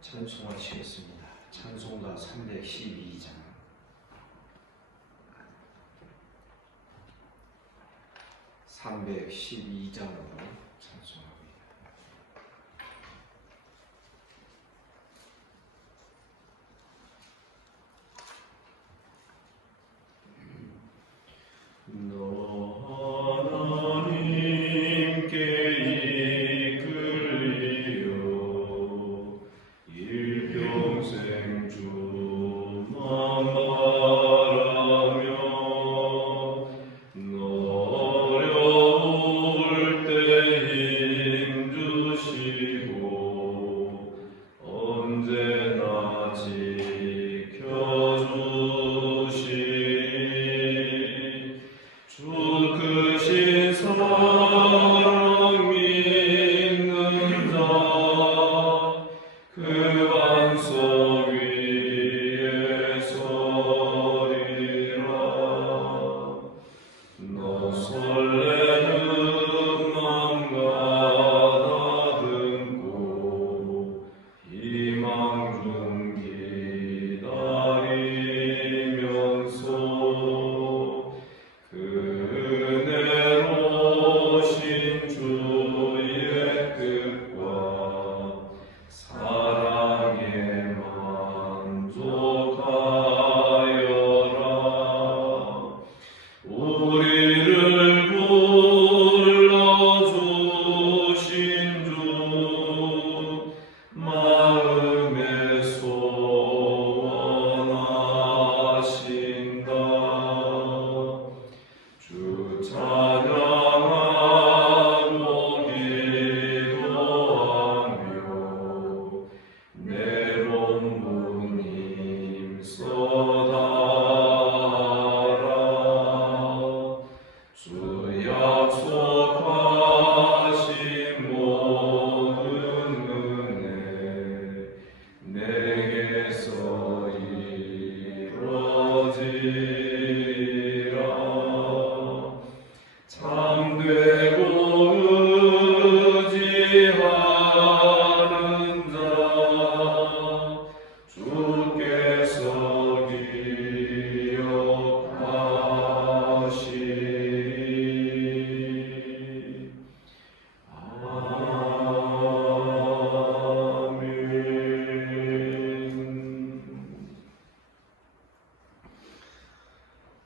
찬송하시겠습니다. 찬송가 312장. 312장으로 찬송합니다.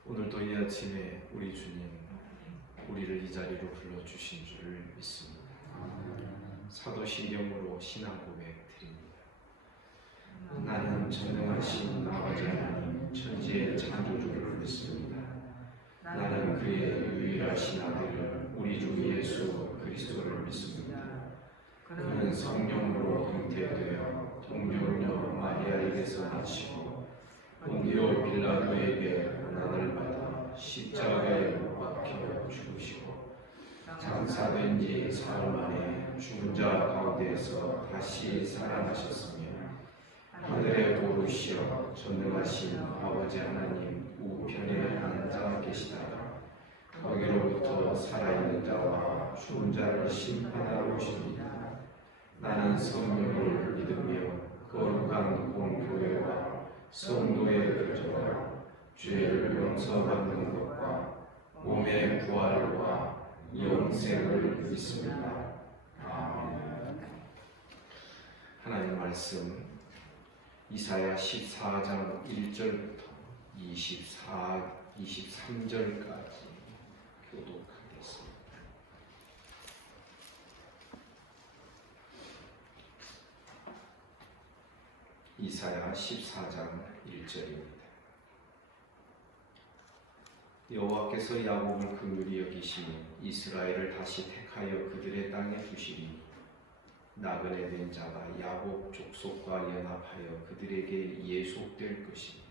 오늘도 이 아침에 우리 주님, 우리를 이 자리로 불러주신 줄을 믿습니다. 사도신경으로 신앙 고백 드립니다. 나는 전능하신 아버지 하나님, 천지의 창조주를 믿습니다. 나는 그의 유일하신 아들, 우리 주 예수 그리스도를 믿습니다. 그는 성령으로 잉태되어 동정녀 마리아에게서 나시고 본디오 빌라도에게 고난을 받아 십자가에 못 박혀 죽으시고 장사된 지 사흘 만에 죽은 자 가운데에서 다시 살아나셨으며 하늘에 오르시어 전능하신 아버지 하나님 우편에 앉아 계시다가 거기로부터 살아있는 자와 죽은 자를 심판하러 오십니다. 나는 성령을 믿으며 거룩한 공교회와 성도의 교제와 죄를 용서받는 것과 몸의 부활과 영생을 믿습니다. 아멘. 하나님 말씀 이사야 14장 1절부터 23절까지 교독하겠습니다. 이사야 14장 1절입니다. 여호와께서 야곱을 긍휼히 여기시니 이스라엘을 다시 택하여 그들의 땅에 두시리니 나그네 된 자가 야곱 족속과 연합하여 그들에게 예속될 것이니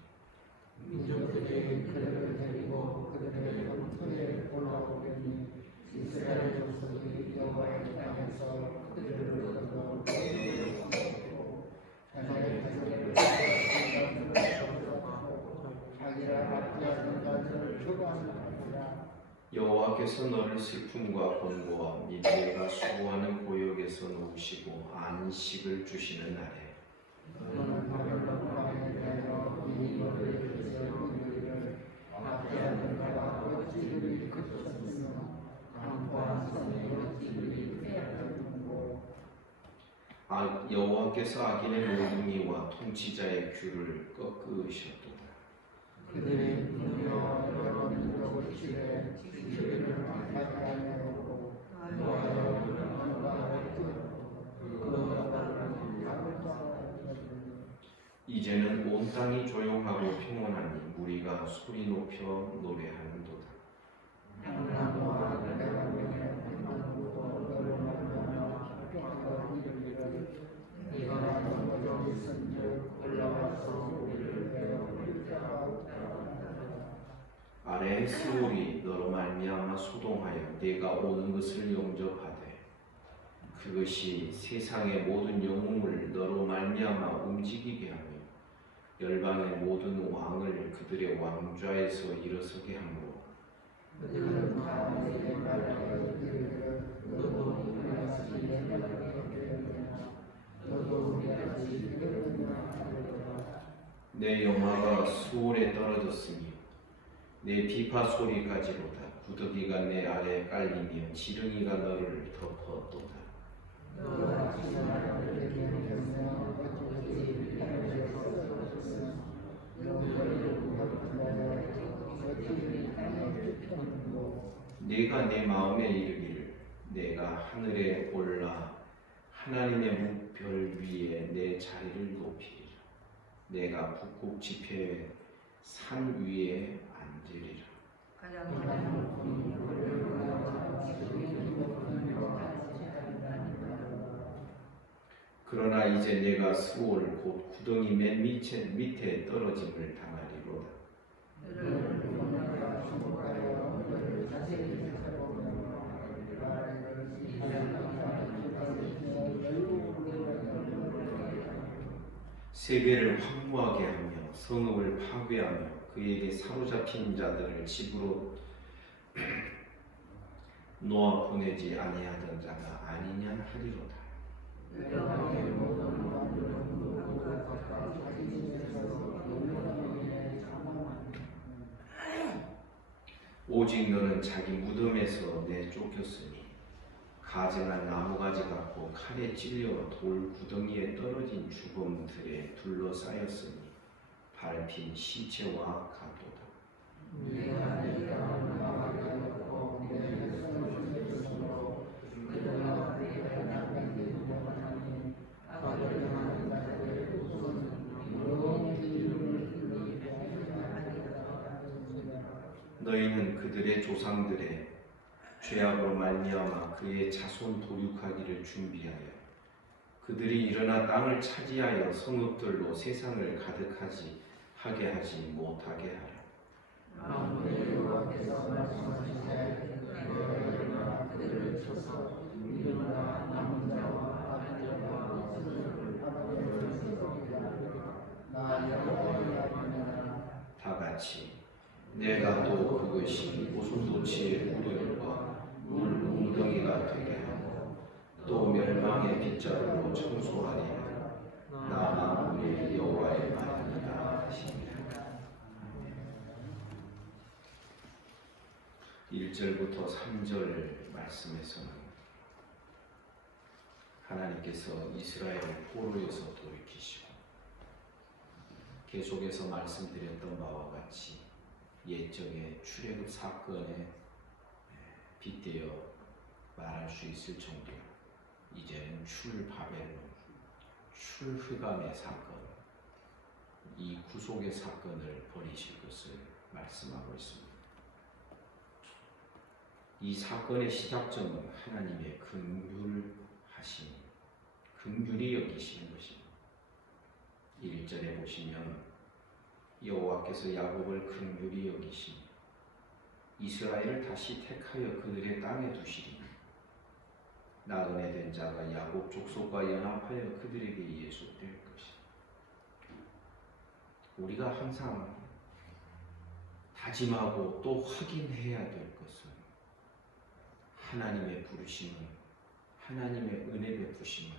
민족들이 그들을 데리고 그들의 영토에 올라오리니 이스라엘 족속이 여호와의 땅에서 그들을 얻어 거두고 자기의 자손을 자기라 아끼하는 자들을 주관하느니라. 여호와께서 너를 슬픔과 권고와 및 내가 수고하는 고역에서 놓으시고 안식을 주시는 날에 너는 하늘로 광에 대하여 이 너를 주세요 이르기를 앞에 하는 자가 어찌그리 그쳤으며 강포한 섬에 어찌그리 빼앗겼는고. 여호와께서 악인의 모퉁이와 통치자의 규를 꺾으셨도다. 그들의 분노와 여러 민족을 치되 주를 택하지 아니하였고 노하여 영광과 얻고 그와 바로는 약을 쌓았느니라. 이제는 온 땅이 조용하고 평온하니 무리가 소리 높여 노래하는도다. 향나무와 내가면에 향나무도 너를 만나며 합격하여 이르기를 네가 넘어져 있은즉 올라와서 우리를 베어 불자가 없다. 아래의 스올이 너로 말미암아 소동하여 네가 오는 것을 영접하되 그것이 세상의 모든 영웅을 너로 말미암아 움직이게 하며 열방의 모든 왕을 그들의 왕좌에서 일어서게 하므로 그들은 다 내게 말하여 이르기를 너도 우리같이 옛날에 되었느냐 너도 우리같이 되었느냐 하리라. 내 영화가 수월에 떨어졌으니 내 비파 소리까지로다. 구더기가 내 아래에 깔리며 지렁이가 너를 덮었도다. 너가 지나가는 길이며 어찌 하늘에 쏟아졌으며 너희를 구하는데 어찌 땅에 쫓겼는고. 네가 내 마음에 이르기를 내가 하늘에 올라 하나님의 무별 위에 내 자리를 높이리라. 내가 북극 지폐 산 위에 앉으리라. 그러나 이제 내가 스올 곧 구덩이 맨 밑에 떨어짐을 당하리로다. 세계를 황무하게 하며 성읍을 파괴하며 그에게 사로잡힌 자들을 집으로 놓아 보내지 아니하던 자가 아니냐 하리로다. 오직 너는 자기 무덤에서 내쫓겼으니 가증한 나무가지 같고 칼에 찔려 돌 구덩이에 떨어진 죽음들에 둘러싸였으니 밟힌 시체와 같도다. 너희는 그들의 조상들의 죄악으로 말미암아 그의 자손 도륙하기를 준비하여 그들이 일어나 땅을 차지하여 성읍들로 세상을 가득하지 하게 하지 못하게 하라. 다 같이 내가 또 그것이 오순도치의 우려과 물 웅덩이가 되게 하고 또 멸망의 빗자루로 청소하리라. 나 만군의 여호와의 말이니라 하시니라. 1절부터 3절 말씀에서는 하나님께서 이스라엘을 포로에서 돌이키시고 계속해서 말씀드렸던 바와 같이 옛적의 출애굽 사건에 빗대어 말할 수 있을 정도로 이제는 출바벨론, 출흑암의 사건, 이 구속의 사건을 벌이실 것을 말씀하고 있습니다. 이 사건의 시작점은 하나님의 긍휼하심, 긍휼히 여기시는 것입니다. 1절에 보시면 여호와께서 야곱을 긍휼히 여기시니 이스라엘을 다시 택하여 그들의 땅에 두시리니 나그네 된 자가 야곱 족속과 연합하여 그들에게 예속될 것이다. 우리가 항상 다짐하고 또 확인해야 될 것은 하나님의 부르심은, 하나님의 은혜 베푸심은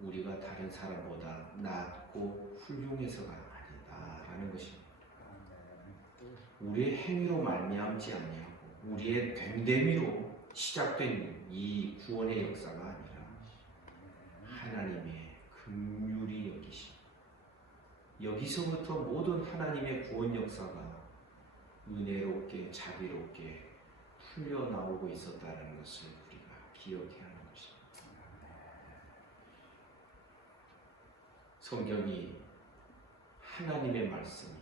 우리가 다른 사람보다 낫고 훌륭해서가 아니다라는 것입니다. 우리의 행위로 말미암지 아니하고 우리의 됨됨이로 시작된 이 구원의 역사가 아니라 하나님의 긍휼히 여기심. 여기서부터 모든 하나님의 구원 역사가 은혜롭게 자비롭게 풀려 나오고 있었다는 것을 우리가 기억해야 하는 것입니다. 성경이 하나님의 말씀이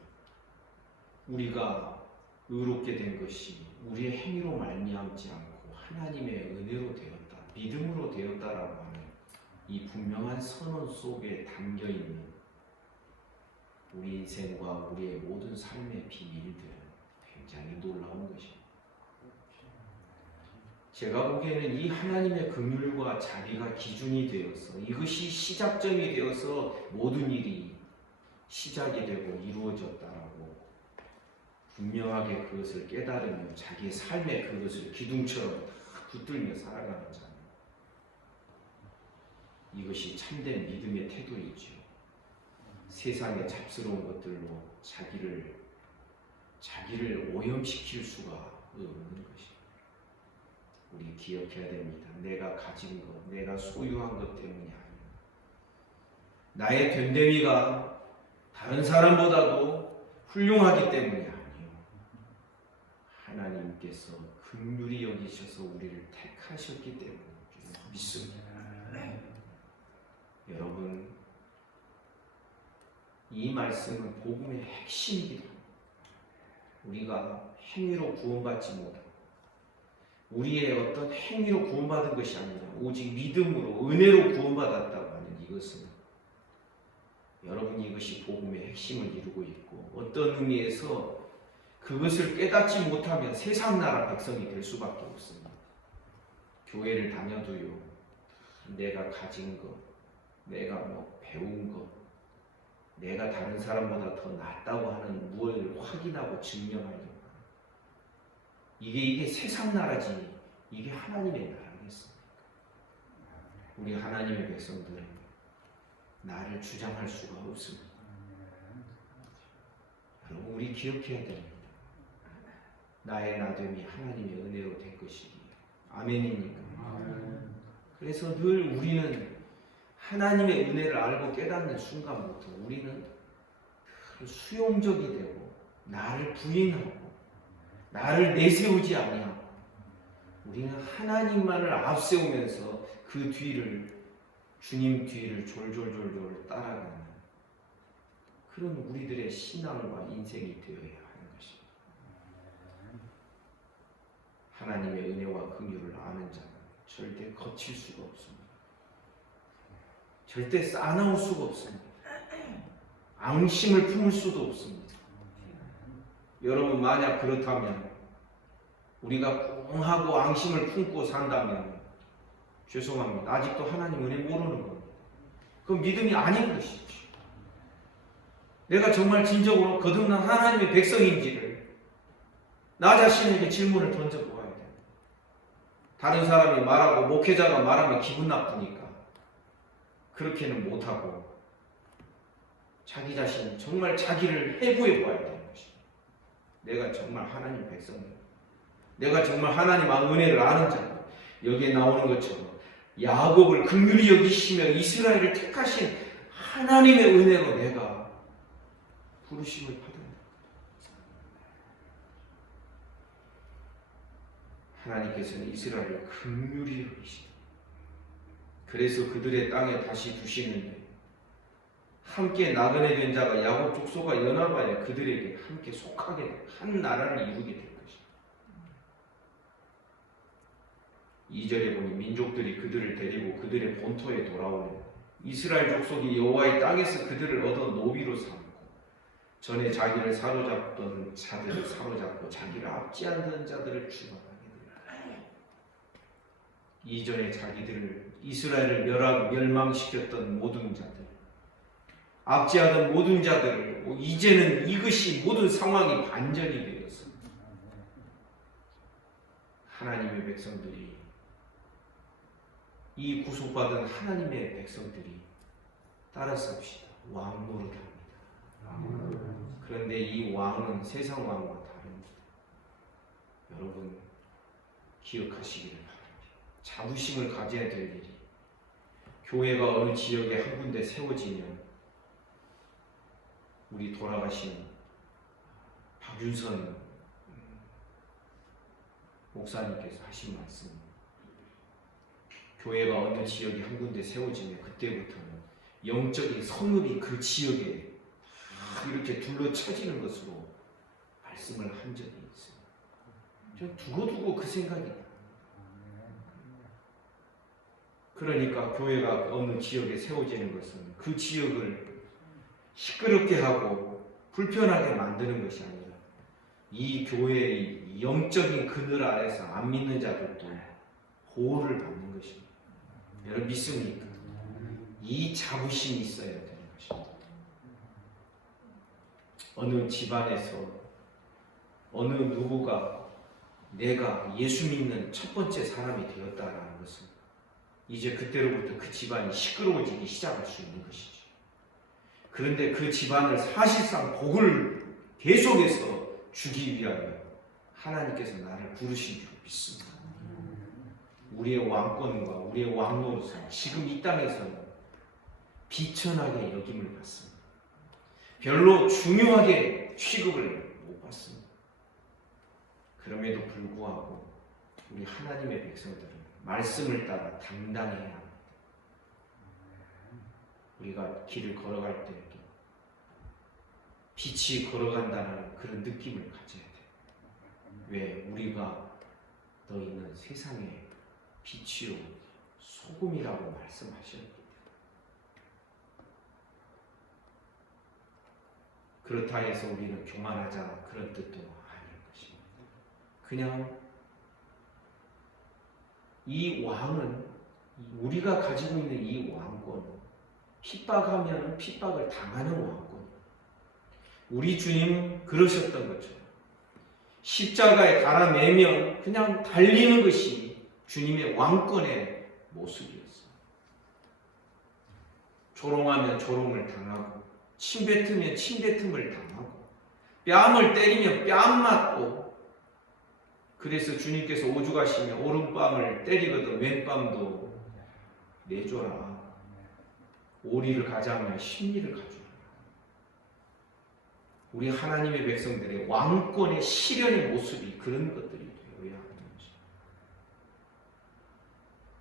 우리가 의롭게 된 것이 우리의 행위로 말미암지 않고 하나님의 은혜로 되었다, 믿음으로 되었다라고 하는 이 분명한 선언 속에 담겨 있는 우리 인생과 우리의 모든 삶의 비밀들은 굉장히 놀라운 것입니다. 제가 보기에는 이 하나님의 긍휼과 자비가 기준이 되어서 이것이 시작점이 되어서 모든 일이 시작이 되고 이루어졌다라고 분명하게 그것을 깨달으며 자기의 삶에 그것을 기둥처럼 붙들며 살아가는 자는 이것이 참된 믿음의 태도이죠. 세상의 잡스러운 것들로 자기를 오염시킬 수가 없는 것입니다. 우리 기억해야 됩니다. 내가 가진 것, 내가 소유한 것 때문이 아니라 나의 됨됨이가 다른 사람보다도 훌륭하기 때문이 아니요 하나님께서 긍휼히 여기셔서 우리를 택하셨기 때문에 믿습니다. 여러분, 이 말씀은 복음의 핵심이기도 합니다. 우리가 행위로 구원받지 못하고 우리의 어떤 행위로 구원받은 것이 아니라 오직 믿음으로 은혜로 구원받았다고 하는 이것은 여러분, 이것이 복음의 핵심을 이루고 있고 어떤 의미에서 그것을 깨닫지 못하면 세상 나라 백성이 될 수밖에 없습니다. 교회를 다녀도요, 내가 가진 것, 내가 배운 것, 내가 다른 사람보다 더 낫다고 하는 무엇을 확인하고 증명하려고 이게 세상 나라지 이게 하나님의 나라겠습니까? 우리 하나님의 백성들은 나를 주장할 수가 없습니다. 여러분, 우리 기억해야 됩니다. 나의 나됨이 하나님의 은혜로 된 것이기에. 아멘입니까? 그래서 늘 우리는 하나님의 은혜를 알고 깨닫는 순간부터 우리는 수용적이 되고 나를 부인하고 나를 내세우지 아니하고 우리는 하나님만을 앞세우면서 그 뒤를 주님 뒤를 졸졸졸졸 따라가는 그런 우리들의 신앙과 인생이 되어야 하는 것입니다. 하나님의 은혜와 긍휼을 아는 자는 절대 거칠 수가 없습니다. 절대 싸나울 수가 없습니다. 앙심을 품을 수도 없습니다. 여러분, 만약 그렇다면 우리가 꽁하고 앙심을 품고 산다면 죄송합니다. 아직도 하나님 은혜 모르는 겁니다. 그건 믿음이 아닌 것이죠. 내가 정말 진정으로 거듭난 하나님의 백성인지를 나 자신에게 질문을 던져보아야 돼요. 다른 사람이 말하고 목회자가 말하면 기분 나쁘니까 그렇게는 못하고 자기 자신 정말 자기를 해부해 봐야 되는 것입니다. 내가 정말 하나님 백성이다. 내가 정말 하나님 은혜를 아는 자다. 여기에 나오는 것처럼 야곱을 긍휼히 여기시며 이스라엘을 택하신 하나님의 은혜로 내가 부르심을 받는다. 하나님께서는 이스라엘을 긍휼히 여기시다. 그래서 그들의 땅에 다시 두시는데 함께 나그네 된 자가 야곱 족속과 연합하여 그들에게 함께 속하게 돼 한 나라를 이루게 될 것이다. 2절에 보니 민족들이 그들을 데리고 그들의 본토에 돌아오는 이스라엘 족속이 여호와의 땅에서 그들을 얻어 노비로 삼고 전에 자기를 사로잡던 자들을 사로잡고 자기를 압제하던 자들을 추방하게 된다. 이전에 자기들을 이스라엘을 멸망시켰던 모든 자들, 압제하던 모든 자들을 이제는 이것이 모든 상황이 반전이 되었습니다. 하나님의 백성들이 이 구속받은 하나님의 백성들이 따라서 합시다. 왕 노릇합니다. 그런데 이 왕은 세상 왕과 다릅니다. 여러분 기억하시기를 바랍니다. 자부심을 가져야 될 일이 교회가 어느 지역에 한 군데 세워지면 우리 돌아가신 박윤선 목사님께서 하신 말씀, 교회가 어느 지역에 한 군데 세워지면 그때부터는 영적인 성읍이 그 지역에 이렇게 둘러쳐지는 것으로 말씀을 한 적이 있어요. 저 두고두고 그 생각이 나요. 그러니까 교회가 어느 지역에 세워지는 것은 그 지역을 시끄럽게 하고 불편하게 만드는 것이 아니라 이 교회의 영적인 그늘 아래서 안 믿는 자들도 보호를 받는 것입니다. 여러분 믿습니까? 이 자부심이 있어야 되는 것입니다. 어느 집안에서 어느 누구가 내가 예수 믿는 첫 번째 사람이 되었다라는 것은 이제 그때로부터 그 집안이 시끄러워지기 시작할 수 있는 것이죠. 그런데 그 집안을 사실상 복을 계속해서 주기 위하여 하나님께서 나를 부르신 줄 믿습니다. 우리의 왕권과 우리의 왕노릇은 지금 이 땅에서는 비천하게 여김을 받습니다. 별로 중요하게 취급을 못 받습니다. 그럼에도 불구하고 우리 하나님의 백성들은 말씀을 따라 당당해야 합니다. 우리가 길을 걸어갈 때에도 빛이 걸어간다는 그런 느낌을 가져야 돼요. 왜? 우리가 너희는 세상의 빛이요 소금이라고 말씀하셨기 때문에. 그렇다 해서 우리는 교만하자 그런 뜻도 아닐 것입니다. 그냥 이 왕은 우리가 가지고 있는 이 왕권, 핍박하면 핍박을 당하는 왕권. 우리 주님은 그러셨던 것처럼 십자가에 달아 매면 그냥 달리는 것이 주님의 왕권의 모습이었어요. 조롱하면 조롱을 당하고 침뱉으면 침뱉음을 당하고 뺨을 때리면 뺨 맞고, 그래서 주님께서 오죽하시면 오른뺨을 때리거든 왼뺨도 내줘라. 오리를 가자면 십리를 가줘라. 우리 하나님의 백성들의 왕권의 실현의 모습이 그런 것들이 되어야 하는 것입니다.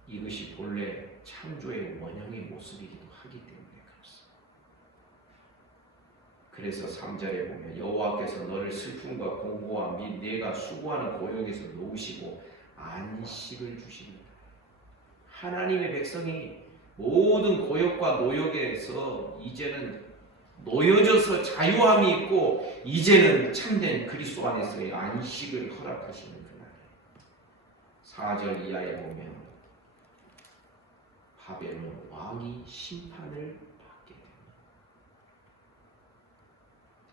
이것이 본래 창조의 원형의 모습이기도 하기 때문에 그렇습니다. 그래서 3절에 보면 여호와께서 너를 슬픔과 공고와 및 네가 수고하는 고역에서 놓으시고 안식을 주십니다. 하나님의 백성이 모든 고역과 노역에서 이제는 놓여져서 자유함이 있고 이제는 참된 그리스도 안에서의 안식을 허락하시는 그날. 4절 이하에 보면 바벨론 왕이 심판을 받게 됩니다.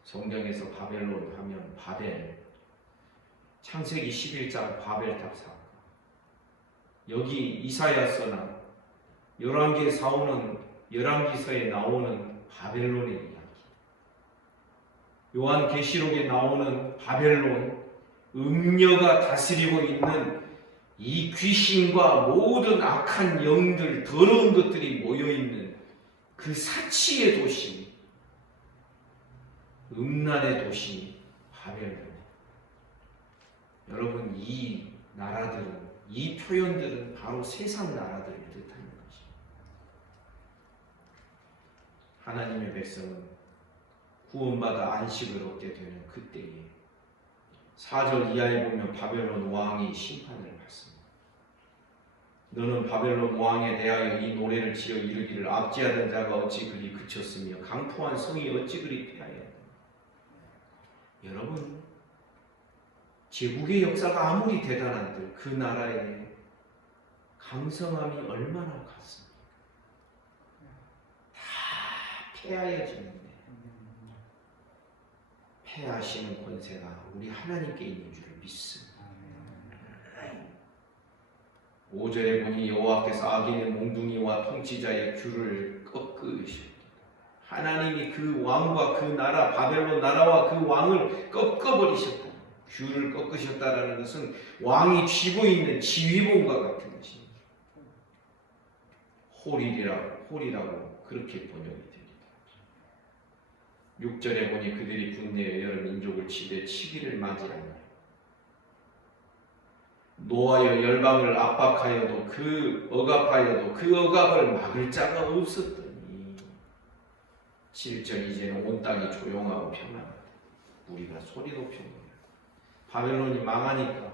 성경에서 바벨론 하면 바벨, 창세기 11장 바벨탑 사건, 여기 이사야서나 열왕기서에 나오는 바벨론의 이야기, 요한계시록에 나오는 바벨론, 음녀가 다스리고 있는 이 귀신과 모든 악한 영들, 더러운 것들이 모여있는 그 사치의 도시, 음란의 도시 바벨론. 여러분, 이 나라들은, 이 표현들은 바로 세상 나라들을 뜻하는 것입니다. 하나님의 백성은 구원받아 안식을 얻게 되는 그때에 4절 이하에 보면 바벨론 왕이 심판을 받습니다. 너는 바벨론 왕에 대하여 이 노래를 지어 이르기를 압제하던 자가 어찌 그리 그쳤으며 강포한 성이 어찌 그리 패하였느냐. 여러분, 제국의 역사가 아무리 대단한들 그 나라의 강성함이 얼마나 같습니까? 다 패하여지는데 패하시는 권세가 우리 하나님께 있는 줄을 믿습니다. 5절에 보니 여호와께서 악인의 몽둥이와 통치자의 귤을 꺾으십니다. 하나님이 그 왕과 그 나라 바벨론 나라와 그 왕을 꺾어버리셨다. 귤을 꺾으셨다라는 것은 왕이 쥐고 있는 지휘봉과 같은 것입니다. 홀이라고 그렇게 번역이 됩니다. 6절에 보니 그들이 분내어 여러 민족을 치되 치기를 맞이하니 노하여 열방을 압박하여도 그 억압을 막을 자가 없었더니 7절 이제는 온 땅이 조용하고 평안하다. 우리가 소리도 평안해. 바벨론이 망하니까,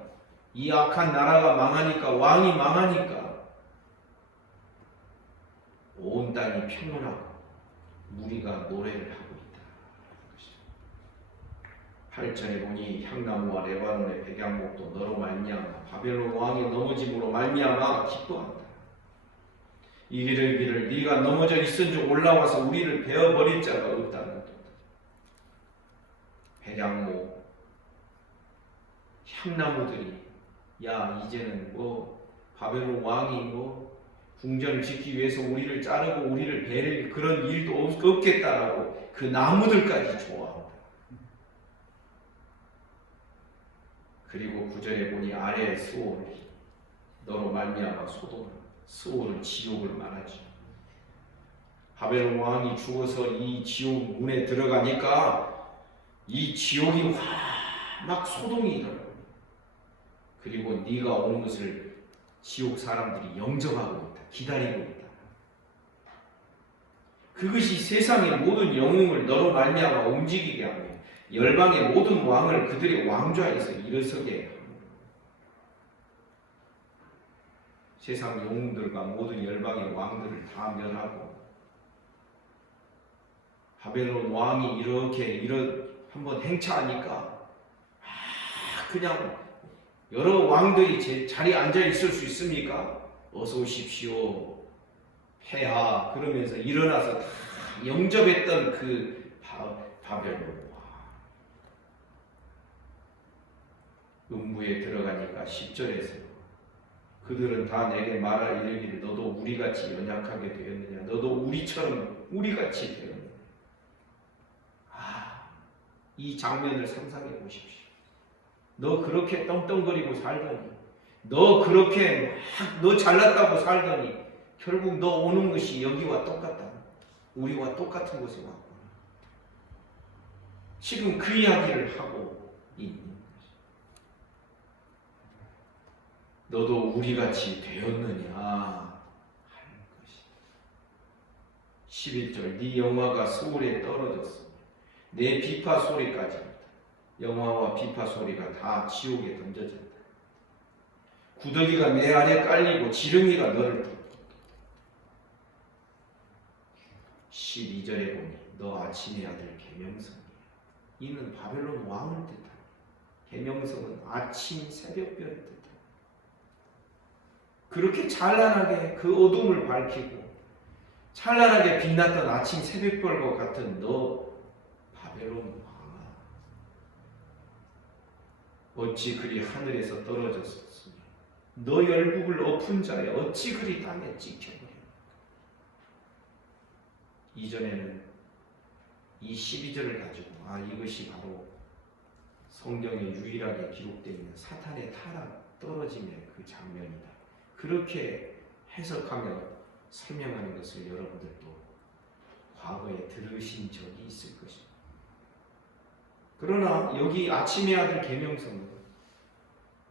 이 악한 나라가 망하니까, 왕이 망하니까 온 땅이 평온하고 우리가 노래를 하고 있다. 8절에 보니 향나무와 레바논의 백향목도 너로 말미암아 바벨론 왕이 넘어짐으로 말미암아 기뻐한다. 이르기를 네가 넘어져 있은즉 올라와서 우리를 베어버릴 자가 없다는 뜻. 백향목, 향나무들이 야 이제는 바벨론 왕이 궁전을 짓기 위해서 우리를 자르고 우리를 베릴 그런 일도 없겠다라고 그 나무들까지 좋아한다. 그리고 9절에 보니 아래에 스올이 너로 말미암아 스올은 지옥을 말하지. 바벨론 왕이 죽어서 이 지옥 문에 들어가니까 이 지옥이 막 소동이 일어나. 그리고 네가 오는 것을 지옥 사람들이 영접하고 있다. 기다리고 있다. 그것이 세상의 모든 영웅을 너로 말미암아 움직이게 하며 열방의 모든 왕을 그들의 왕좌에서 일어서게 합니다. 세상 영웅들과 모든 열방의 왕들을 다 멸하고 바벨론 왕이 이렇게 한번 행차하니까 그냥 여러 왕들이 제 자리에 앉아 있을 수 있습니까? 어서 오십시오. 폐하 그러면서 일어나서 다 영접했던 그 바벨론 왕. 음부에 들어가니까 10절에서 그들은 다 내게 말하 이르기를 너도 우리같이 연약하게 되었느냐? 너도 우리같이 되었느냐? 이 장면을 상상해 보십시오. 너 그렇게 떵떵거리고 살더니, 너 그렇게 너 잘났다고 살더니 결국 너 오는 것이 여기와 똑같다. 우리와 똑같은 곳에 왔구나. 지금 그 이야기를 하고 있는 것이. 너도 우리같이 되었느냐 하는 것이. 11절 네 영화가 소울에 떨어졌어. 내 비파 소리까지 영화와 비파 소리가 다 지옥에 던져졌다. 구더기가 내 안에 깔리고 지렁이가 너를 덮었다. 12절에 보니 너 아침의 아들 계명성이야. 이는 바벨론 왕을 뜻하다. 계명성은 아침 새벽별을 뜻하다. 그렇게 찬란하게 그 어둠을 밝히고 찬란하게 빛났던 아침 새벽별과 같은 너 바벨론 왕아, 어찌 그리 하늘에서 떨어졌었으며 너 열국을 엎은 자여 어찌 그리 땅에 찍혀버려. 이전에는 이 12절을 가지고 이것이 바로 성경에 유일하게 기록되어 있는 사탄의 타락 떨어짐의 그 장면이다. 그렇게 해석하며 설명하는 것을 여러분들도 과거에 들으신 적이 있을 것입니다. 그러나 여기 아침의 아들 계명성은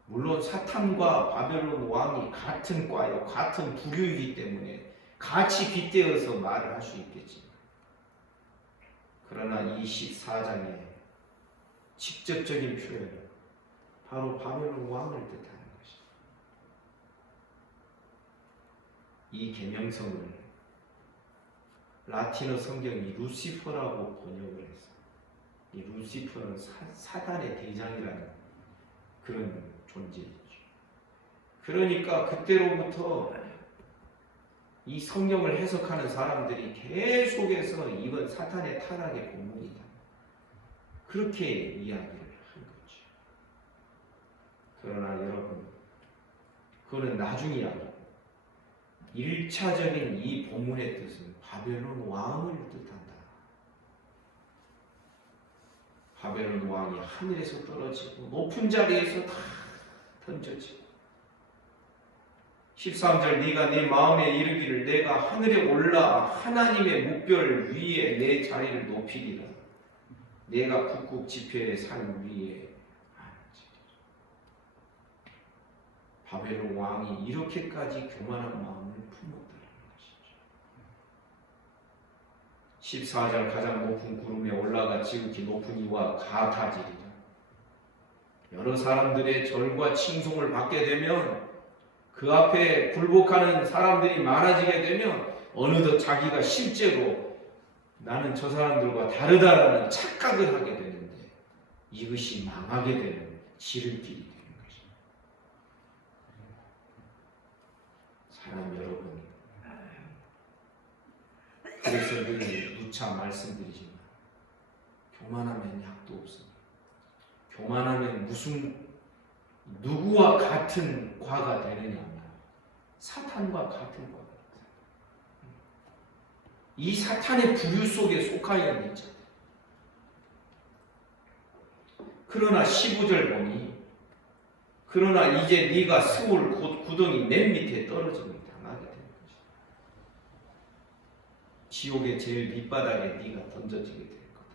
물론 사탄과 바벨론 왕이 같은 과요, 같은 부류이기 때문에 같이 빗대어서 말을 할 수 있겠지만, 그러나 이 14장의 직접적인 표현은 바로 바벨론 왕을 뜻하는 것입니다. 이 계명성을 라틴어 성경이 루시퍼라고 번역을 했어요. 이 루시퍼는 사단의 대장이라는 그런 존재이죠. 그러니까 그때로부터 이 성경을 해석하는 사람들이 계속해서 이건 사탄의 타락의 본문이다. 그렇게 이야기를 한 거죠. 그러나 여러분, 그거는 나중 이야기고 1차적인 이 본문의 뜻은 바벨론 왕을 뜻한다. 바벨론 왕이 하늘에서 떨어지고 높은 자리에서 다 던져지고 13절 네가 네 마음에 이르기를 내가 하늘에 올라 하나님의 묵별 위에 내 자리를 높이리라. 내가 북극 지폐의 산 위에 앉으리라. 바벨론 왕이 이렇게까지 교만한 마음을 품었다는 것이죠. 14절 가장 높은 구름에 올라가 지극히 높은 이와 같아지리라. 여러 사람들의 절과 칭송을 받게 되면 그 앞에 굴복하는 사람들이 많아지게 되면 어느덧 자기가 실제로 나는 저 사람들과 다르다라는 착각을 하게 되는데 이것이 망하게 되는 지름길이 되는 것입니다. 사람 여러분, 그래서 늘 누차 말씀드리지만 교만하면 약도 없습니다. 교만하면 무슨 누구와 같은 과가 되느냐면 사탄과 같은 과가 됩니다. 이 사탄의 부류 속에 속하여 있는 자. 그러나 15절 보니 그러나 이제 네가 스올 곧 구덩이 맨 밑에 떨어짐을 당하게 되는 것이다. 지옥의 제일 밑바닥에 네가 던져지게 될 거다.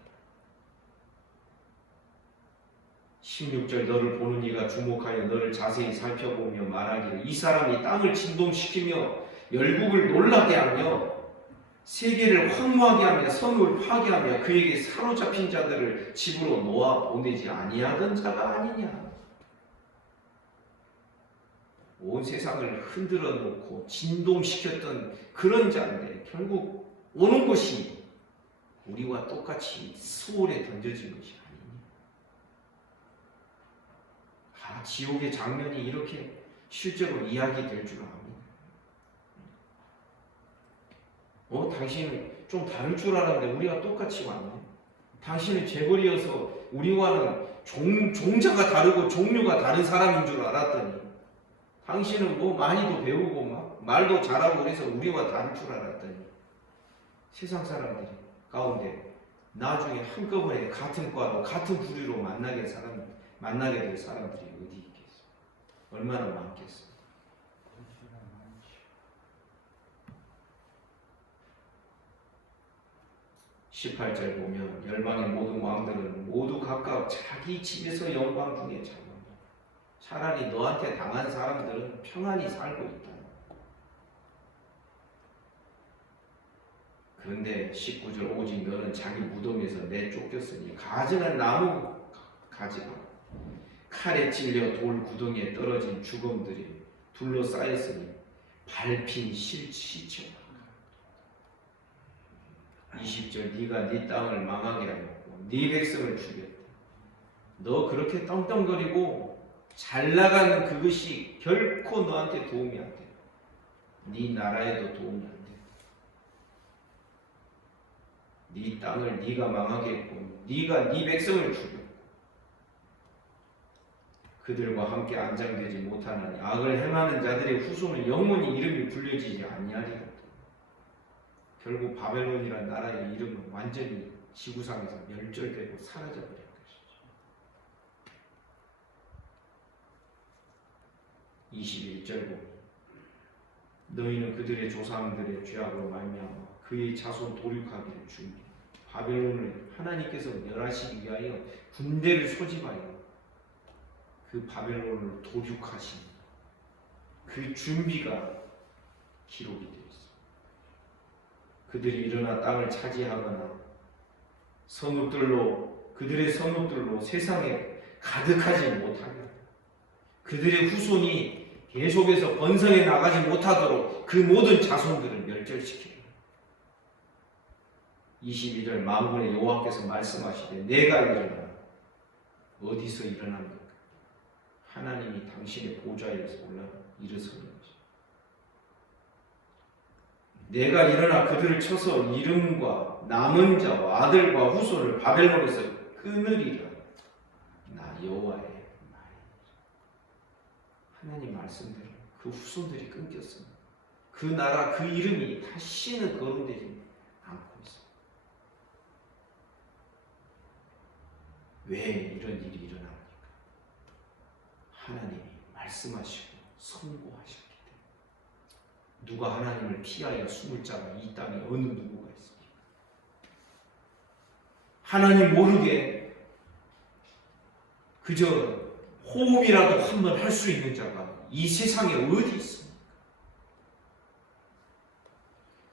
16절 너를 보는 이가 주목하여 너를 자세히 살펴보며 말하기를 이 사람이 땅을 진동시키며 열국을 놀라게 하며 세계를 황무하게 하며 성을 파괴하며 그에게 사로잡힌 자들을 집으로 놓아 보내지 아니하던 자가 아니냐. 온 세상을 흔들어 놓고 진동시켰던 그런 자인데 결국 오는 곳이 우리와 똑같이 수월에 던져진 것이 아니냐. 지옥의 장면이 이렇게 실제로 이야기될 줄 압니다. 당신은 좀 다를 줄 알았는데 우리가 똑같이 왔네. 당신은 재벌이어서 우리와는 종자가 다르고 종류가 다른 사람인 줄 알았더니 당신은 많이도 배우고 막 말도 잘하고 그래서 우리와 다를 줄 알았더니 세상 사람들이 가운데 나중에 한꺼번에 같은 과로 같은 부류로 만나게 될 사람들이 어디 있겠어? 얼마나 많겠어? 18절 보면 열방의 모든 왕들은 모두 각각 자기 집에서 영광 중에 자는다. 차라리 너한테 당한 사람들은 평안히 살고 있다. 그런데 19절 오직 너는 자기 무덤에서 내쫓겼으니 가증한 나무 가지가 칼에 찔려 돌 구덩이에 떨어진 죽음들이 둘러싸였으니 밟힌 시체가 20절 네가 네 땅을 망하게 하였고 네 백성을 죽였다. 너 그렇게 떵떵거리고 잘 나가는 그것이 결코 너한테 도움이 안 돼. 네 나라에도 도움이 안 돼. 네 땅을 네가 망하게 했고 네가 네 백성을 죽였고 그들과 함께 안장되지 못하나니 악을 행하는 자들의 후손은 영원히 이름이 불려지지 아니하리라. 결국 바벨론이라는 나라의 이름은 완전히 지구상에서 멸절되고 사라져버린 것이죠. 21절 보면 너희는 그들의 조상들의 죄악으로 말미암아 그의 자손 도륙하기를 준비. 바벨론을 하나님께서 멸하시기 위하여 군대를 소집하여 그 바벨론을 도륙하신 그 준비가 기록이 되어 있습니다. 그들이 일어나 땅을 차지하거나 그들의 성읍들로 세상에 가득하지 못하게 그들의 후손이 계속해서 번성해 나가지 못하도록 그 모든 자손들을 멸절시켜요. 22절 만군의 여호와께서 말씀하시되 내가 일어나. 어디서 일어납니까? 하나님이 당신의 보좌에서 올라 일어서는 것입니다. 내가 일어나 그들을 쳐서 이름과 남은 자와 아들과 후손을 바벨론에서 끊으리라. 나 여호와의 말이니라. 하나님 말씀대로 그 후손들이 끊겼습니다. 그 나라 그 이름이 다시는 거론되지 않고 있습니다. 왜 이런 일이 일어납니까? 하나님이 말씀하시고 선고하셨기 때문에. 누가 하나님을 피하여 숨을 자가 이 땅에 어느 누구가 있습니까? 하나님 모르게 그저 호흡이라도 한번 할 수 있는 자가 이 세상에 어디 있습니까?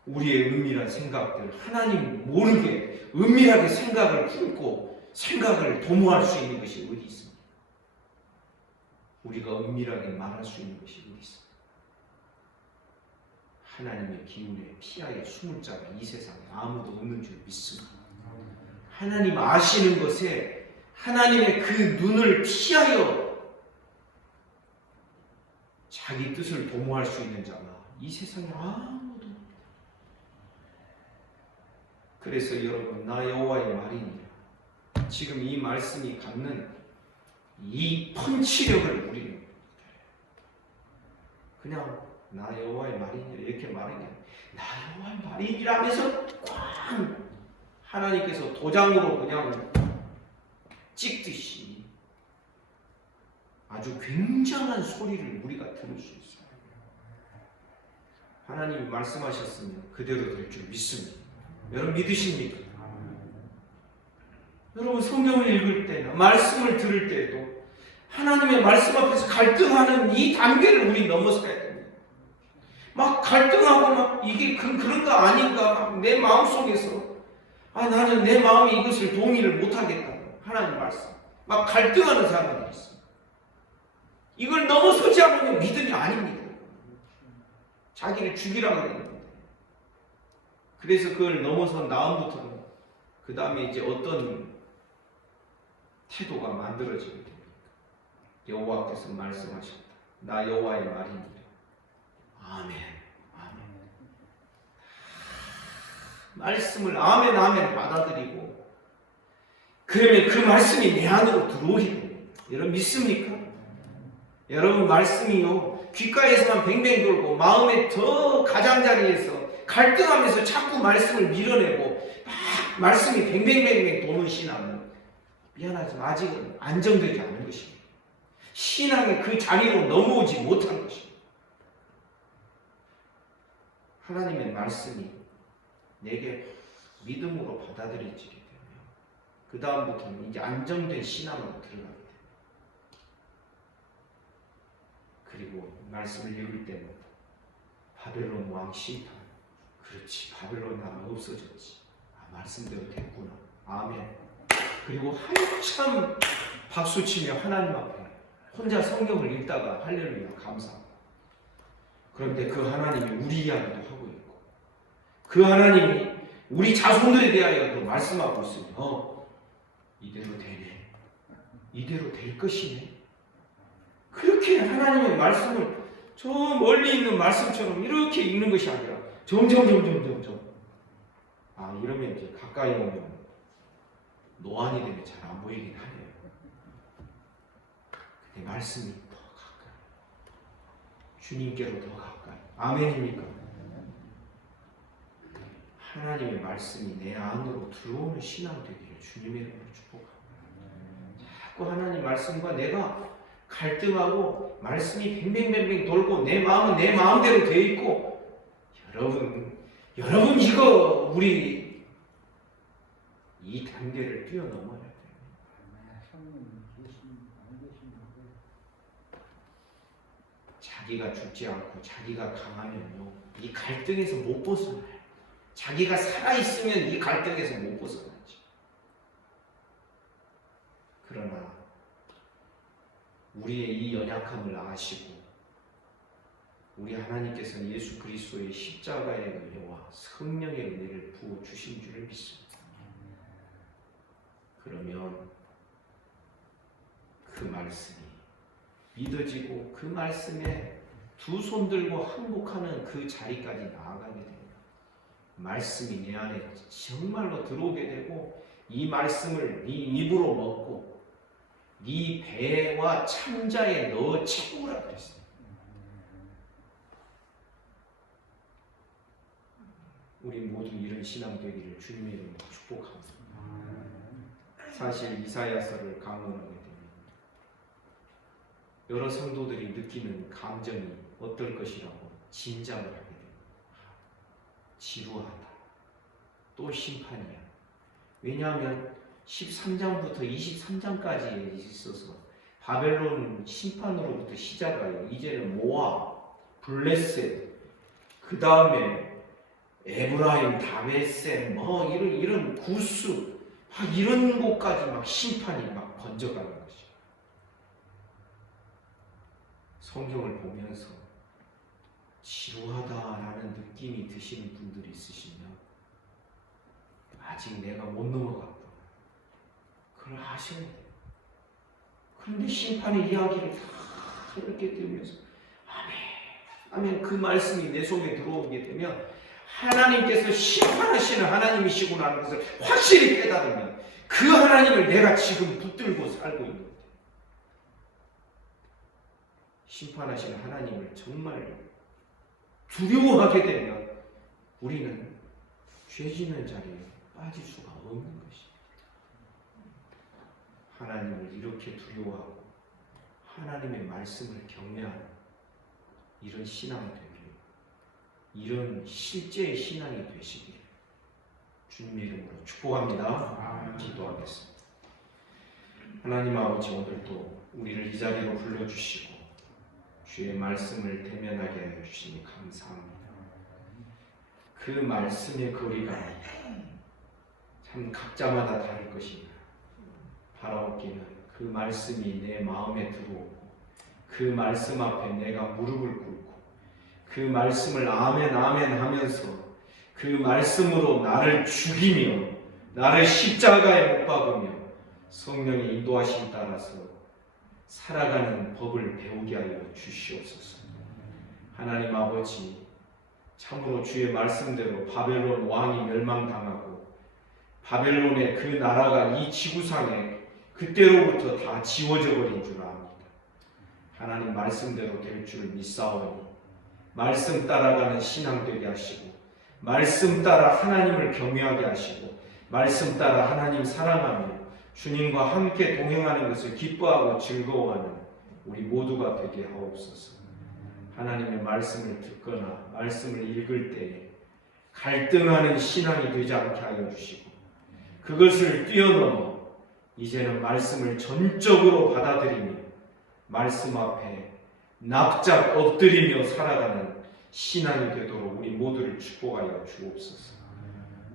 우리의 은밀한 생각들, 하나님 모르게 은밀하게 생각을 품고 생각을 도모할 수 있는 것이 어디 있습니까? 우리가 은밀하게 말할 수 있는 것이 어디 있습니까? 하나님의 기운에 피하여 숨을 자가 이 세상에 아무도 없는 줄 믿습니다. 하나님 아시는 것에 하나님의 그 눈을 피하여 자기 뜻을 도모할 수 있는 자가 이 세상에 아무도 없습니다. 그래서 여러분, 나 여호와의 말이니라. 지금 이 말씀이 갖는 이 펀치력을 우리는 그냥 나 여호와의 말이니라 이렇게 말하는 게 아니라 나 여호와의 말이니라 하면서 꽝 하나님께서 도장으로 그냥 찍듯이 아주 굉장한 소리를 우리가 들을 수 있어요. 하나님이 말씀하셨으면 그대로 될 줄 믿습니다. 여러분 믿으십니까? 여러분 성경을 읽을 때나 말씀을 들을 때도 하나님의 말씀 앞에서 갈등하는 이 단계를 우리 넘어서야 됩니다. 막 갈등하고 막 이게 그런가 아닌가 막 내 마음속에서 나는 내 마음이 이것을 동의를 못하겠다. 하나님 말씀 막 갈등하는 사람들이 있어요. 이걸 넘어서지 않으면 믿음이 아닙니다. 자기를 죽이라고 그러는 거예요. 그래서 그걸 넘어선 다음부터는 그 다음에 이제 어떤 태도가 만들어지게 됩니다. 여호와께서 말씀하셨다. 나 여호와의 말이니라. 아멘. 아멘. 말씀을 아멘 아멘 받아들이고 그러면 그 말씀이 내 안으로 들어오게 됩니다. 여러분 믿습니까? 여러분 말씀이요 귓가에서만 뱅뱅 돌고 마음의 더 가장자리에서 갈등하면서 자꾸 말씀을 밀어내고 막 말씀이 뱅뱅뱅뱅 도는 신앙은 미안하지만 아직은 안정되지 않은 것입니다. 신앙의 그 자리로 넘어오지 못한 것입니다. 하나님의 말씀이 내게 믿음으로 받아들여지게 되면 그 다음부터는 이제 안정된 신앙으로 들어가게 됩니다. 그리고 말씀을 읽을 때는 바벨론 왕 심판, 그렇지 바벨론 나라 없어졌지, 말씀대로 됐구나, 아멘. 그리고 한참 박수치며 하나님 앞에 혼자 성경을 읽다가 할렐루야 감사합니다. 그런데 그 하나님이 우리 이야기도 하고 있고 그 하나님이 우리 자손들에 대하여도 말씀하고 있으며 이대로 되네, 이대로 될 것이네. 그렇게 하나님의 말씀을 저 멀리 있는 말씀처럼 이렇게 읽는 것이 아니라 점점 이러면 이제 가까이 오면 노안이 되면 잘 안 보이긴 하네요. 근데 말씀이 더 가까이, 주님께로 더 가까이. 아멘입니까? 하나님의 말씀이 내 안으로 들어오는 신앙 되기를 주님의 이름으로 축복합니다. 자꾸 하나님 말씀과 내가 갈등하고 말씀이 뱅뱅뱅뱅 돌고 내 마음은 내 마음대로 되어 있고 여러분 이거 우리 이 단계를 뛰어넘어야 돼요. 자기가 죽지 않고 자기가 강하면요 이 갈등에서 못 벗어나요. 자기가 살아있으면 이 갈등에서 못 벗어나죠. 그러나 우리의 이 연약함을 아시고 우리 하나님께서는 예수 그리스도의 십자가의 은혜와 성령의 은혜를 부어주신 줄을 믿습니다. 그러면 그 말씀이 믿어지고 그 말씀에 두 손 들고 항복하는 그 자리까지 나아가게 됩니다. 말씀이 내 안에 정말로 들어오게 되고 이 말씀을 네 입으로 먹고 네 배와 창자에 넣어 채우라 그랬어요. 우리 모두 이런 신앙 되기를 주님의 이름으로 축복합니다. 사실 이사야서를 강론하게 됩니다. 여러 성도들이 느끼는 감정이 어떨 것이라고 짐작을 하게 됩니다. 지루하다. 또 심판이야. 왜냐하면 13장부터 23장까지에 있어서 바벨론은 심판으로부터 시작하여 이제는 모압, 블레셋, 그 다음에 에브라임, 다베셋, 뭐 이런 구스, 막 이런 곳까지 막 심판이 막 번져가는 것이죠. 성경을 보면서 지루하다라는 느낌이 드시는 분들이 있으시면 아직 내가 못 넘어갔구나. 그걸 아셔야 돼요. 그런데 심판의 이야기를 다 이렇게 들으면서 아멘 그 말씀이 내 속에 들어오게 되면 하나님께서 심판하시는 하나님이시구나 하는 것을 확실히 깨달으면 그 하나님을 내가 지금 붙들고 살고 있는 거예요. 심판하시는 하나님을 정말 두려워하게 되면 우리는 죄 짓는 자리에 빠질 수가 없는 것입니다. 하나님을 이렇게 두려워하고 하나님의 말씀을 경외하는 이런 신앙이 되기를, 이런 실제의 신앙이 되시기를 주님의 이름으로 축복합니다. 기도하겠습니다. 하나님 아버지, 오늘도 우리를 이 자리로 불러주시고 주의 말씀을 대면하게 하여 주시니 감사합니다. 그 말씀의 거리가 참 각자마다 다를 것입니다. 바라옵기는 그 말씀이 내 마음에 들어오고 그 말씀 앞에 내가 무릎을 꿇고 그 말씀을 아멘 아멘 하면서 그 말씀으로 나를 죽이며 나를 십자가에 못 박으며 성령의 인도하심 따라서 살아가는 법을 배우게 하여 주시옵소서. 하나님 아버지, 참으로 주의 말씀대로 바벨론 왕이 멸망당하고 바벨론의 그 나라가 이 지구상에 그때로부터 다 지워져 버린 줄 압니다. 하나님 말씀대로 될 줄 믿사오니 말씀 따라가는 신앙 되게 하시고 말씀 따라 하나님을 경외하게 하시고 말씀 따라 하나님 사랑하며 주님과 함께 동행하는 것을 기뻐하고 즐거워하는 우리 모두가 되게 하옵소서. 하나님의 말씀을 듣거나 말씀을 읽을 때에 갈등하는 신앙이 되지 않게 하여 주시고 그것을 뛰어넘어 이제는 말씀을 전적으로 받아들이며 말씀 앞에 납작 엎드리며 살아가는 신앙이 되도록 우리 모두를 축복하여 주옵소서.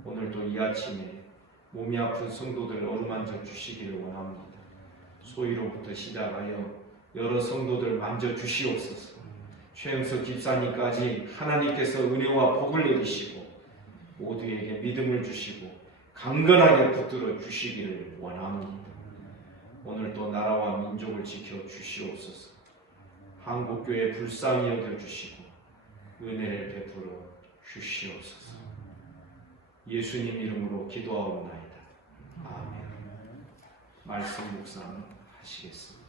오늘도 이 아침에 몸이 아픈 성도들 어루만져 주시기를 원합니다. 소위로부터 시작하여 여러 성도들 만져 주시옵소서. 최영석 집사님까지 하나님께서 은혜와 복을 내리시고 모두에게 믿음을 주시고 강건하게 붙들어 주시기를 원합니다. 오늘도 나라와 민족을 지켜 주시옵소서. 한국교회 불쌍히 여겨주시고 은혜를 베풀어 주시옵소서. 예수님 이름으로 기도하옵나이다. 아멘. 말씀 묵상 하시겠습니다.